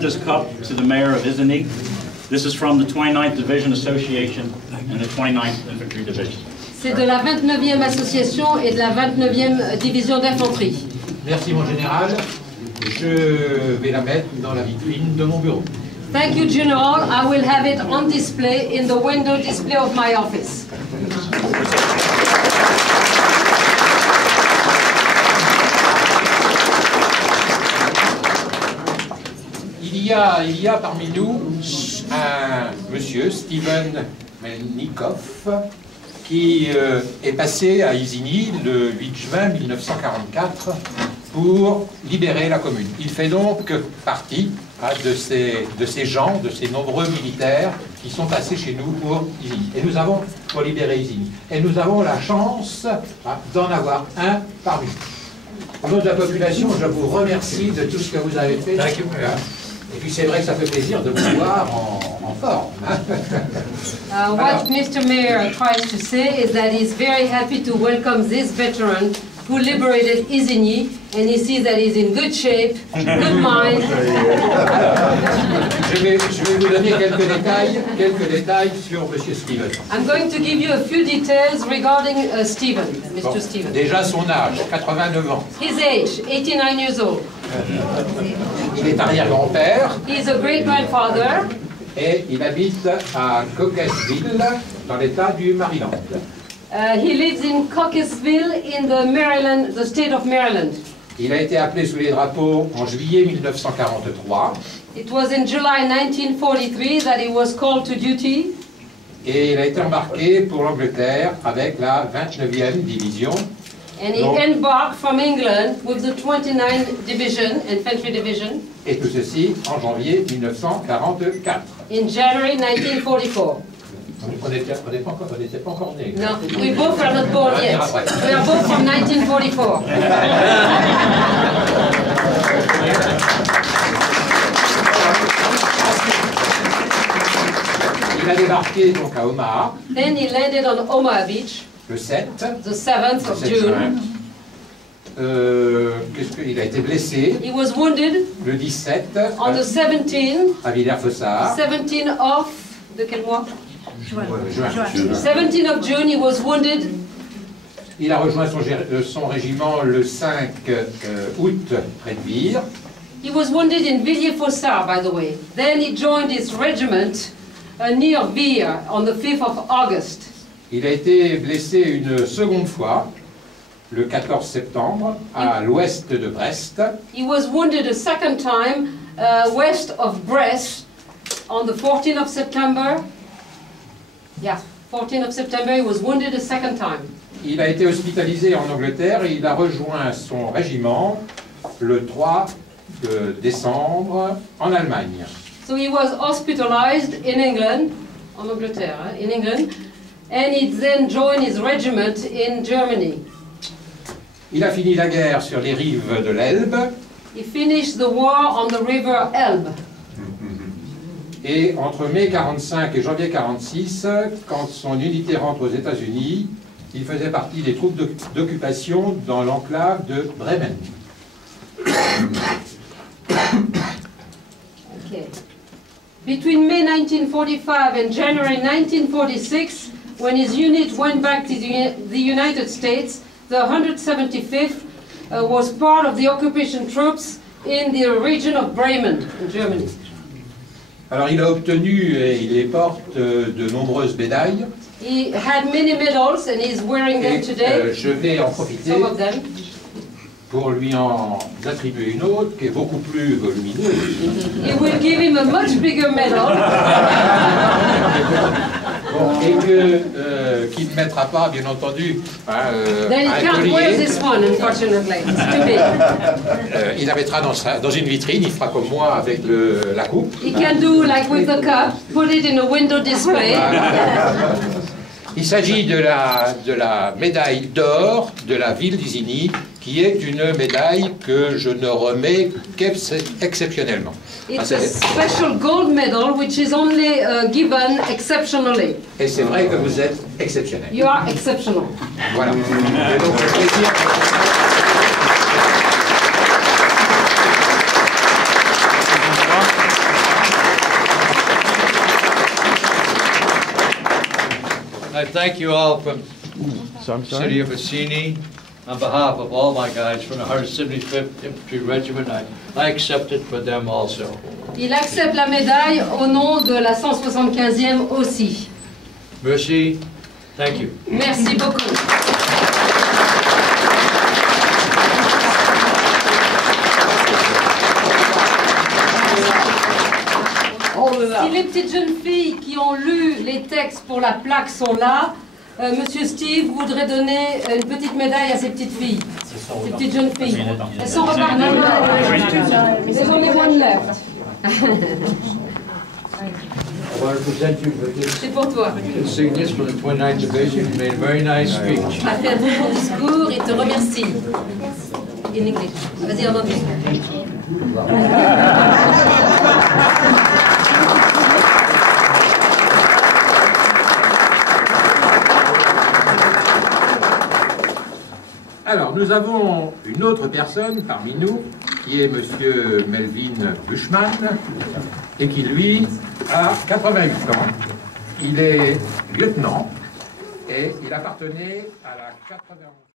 This cup to the mayor of Isigny. This is from the 29th Division Association and the 29th Infantry Division. C'est de la 29e association et de la 29e division d'infanterie. Merci mon général. Je vais la mettre dans la vitrine de mon bureau. Thank you, General. I will have it on display in the window display of my office. Il y a parmi nous un monsieur, Steven Melnikov, qui est passé à Isigny le 8 juin 1944 pour libérer la commune. Il fait donc partie de ces gens, de ces nombreux militaires qui sont passés chez nous pour Isigny. Et nous avons, pour libérer Isigny. Et nous avons la chance d'en avoir un parmi nous. Au nom de la population, je vous remercie de tout ce que vous avez fait. Et puis c'est vrai que ça fait plaisir de vous voir en forme. What Mr. Mayor tries to say is that he's very happy to welcome this veteran who liberated Isigny, and he sees that he's in good shape, good mind. Je vais vous donner quelques détails sur M. Steven. I'm going to give you a few details regarding Steven, Mr. Steven. Déjà son âge, 89 ans. His age, 89 years old. Il est arrière-grand-père. He's a great-grandfather. Et il habite à Cockeysville, dans l'État du Maryland. He lives in Cockeysville in the state of Maryland. Il a été appelé sous les drapeaux en juillet 1943. It was in July 1943 that he was called to duty. Et il a été embarqué pour l'Angleterre avec la 29e division. And he embarked from England with the 29th Division, Infantry Division. Et tout ceci en janvier 1944. In January 1944. On n'était pas encore nés. No, we both are not born yet. We are both from 1944. Il a débarqué donc à Omaha. Then he landed on Omaha Beach. Le 7. The 7th of June. Il a été blessé. He was wounded. Le 17. On the 17th. À Villers-Fossard. 17th of de quel mois? Juin. 17th of June, he was wounded. Il a rejoint son régiment le 5 août près de Vire. He was wounded in Villers-Fossard, by the way. Then he joined his regiment near Vire on the 5th of August. Il a été blessé une seconde fois, le 14 septembre, à l'ouest de Brest. He was wounded a second time west of Brest on the 14th of September. Yeah, 14th of September, he was wounded a second time. Il a été hospitalisé en Angleterre et il a rejoint son régiment le 3 décembre en Allemagne. So he was hospitalized in England, en Angleterre, in England, and he then joined his regiment in Germany. Il a fini la guerre sur les rives de l'Elbe. He finished the war on the river Elbe. Et entre mai 45 et janvier 46, quand son unité rentre aux États-Unis, il faisait partie des troupes d'occupation dans l'enclave de Bremen. Okay. Between May 1945 and January 1946, when his unit went back to the United States, the 175th was part of the occupation troops in the region of Bremen, in Germany. Alors il a obtenu et il les porte de nombreuses médailles. He had many medals and he's wearing them today. Je vais en profiter some of them. Pour lui en attribuer une autre qui est beaucoup plus volumineuse. He will give him a much bigger medal. Bon, et qu'il ne mettra pas, bien entendu, Then he can't wear this one, unfortunately. It's too big. Il la mettra dans une vitrine, il fera comme moi avec la coupe. He can do like with the cup, put it in a window display. Il s'agit de la médaille d'or de la ville d'Isigny, qui est une médaille que je ne remets qu'exceptionnellement. It's a special gold medal which is only given exceptionally. Et c'est vrai que vous êtes exceptionnel. You are exceptional. Voilà. Et donc, le plaisir. I thank you all from the city of Ossini. On behalf of all my guys from the 175th Infantry Regiment, I accept it for them also. Il accepte la médaille au nom de la 175e aussi. Merci. Thank you. Merci beaucoup. Si les petites jeunes filles qui ont lu les textes pour la plaque sont là, Monsieur Steve voudrait donner une petite médaille à ces petites filles, ces petites jeunes filles. Elles sont reparties. There's only one left. I want to present you with this C'est pour toi. insignias from the 29th Division. You made a very nice speech. Tu as fait un très bon discours et te remercie. In English. Vas-y, en anglais. Alors, nous avons une autre personne parmi nous, qui est Monsieur Melvin Bushman, et qui, lui, a 88 ans. Il est lieutenant, et il appartenait à la 91e.